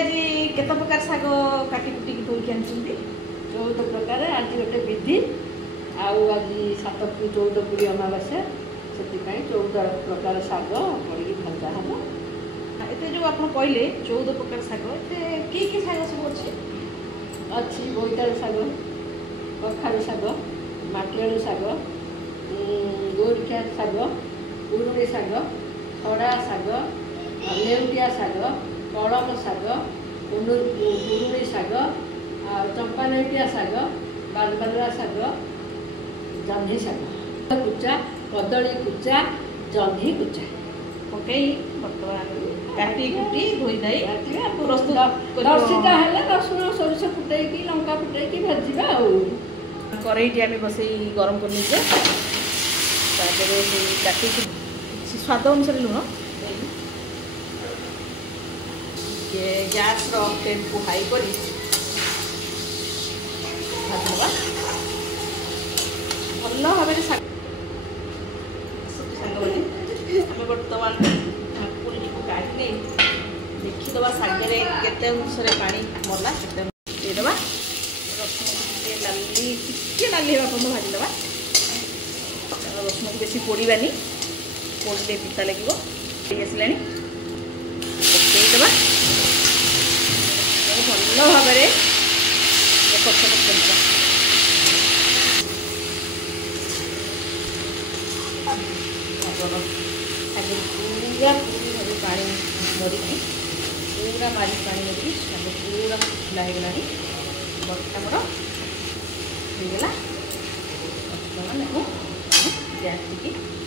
आज केत प्रकार शाग काटी कुटी तोड़िक आनी 14 प्रकार आज गोटे विधि आज 7 को 14 पूरी अमावास्या से 14 प्रकार शाग पड़ी भजा हम एते जो आप कहले 14 प्रकार शाग कि शाग सब अच्छे अच्छी बोईतालु शाग कखारू शाग माटिआलु शाग गोरिखा शाग उरुणी शाग खड़ा शाग लेउटिया शाग कलम शाग उरुणी शाग चंपा लेउटिया शाग बालबालुआ शाग जह्नी शाग कुचा कदली कुचा जह्नी कुचा पकई बर्तमान काटी कुटी धोई धाई प्रस्तुत दर्शिता है रसुण सोरिष फुटैकी लंका फुटैकी भाजा कड़ईटी आम बस गरम कर लीजिए काटी स्वाद अनुसार लुण गैस फ्लेम को हाई कर भल भाव आम बर्तमान पुरी को काटने देखीद सागे केते अनुसार पानी मरला देदेव रसुण को लाली टे लाली होगा भाजीद रसुण को बेसी पोड़ानी पोड़े पिता लगे आसला पकईदे भल भाव पछपट कर पूरा पूरी पानी मरिकी पूरा मारी पानी मरिकी पूरा खुला होगला बटा मोर होगला बर्तमान गैस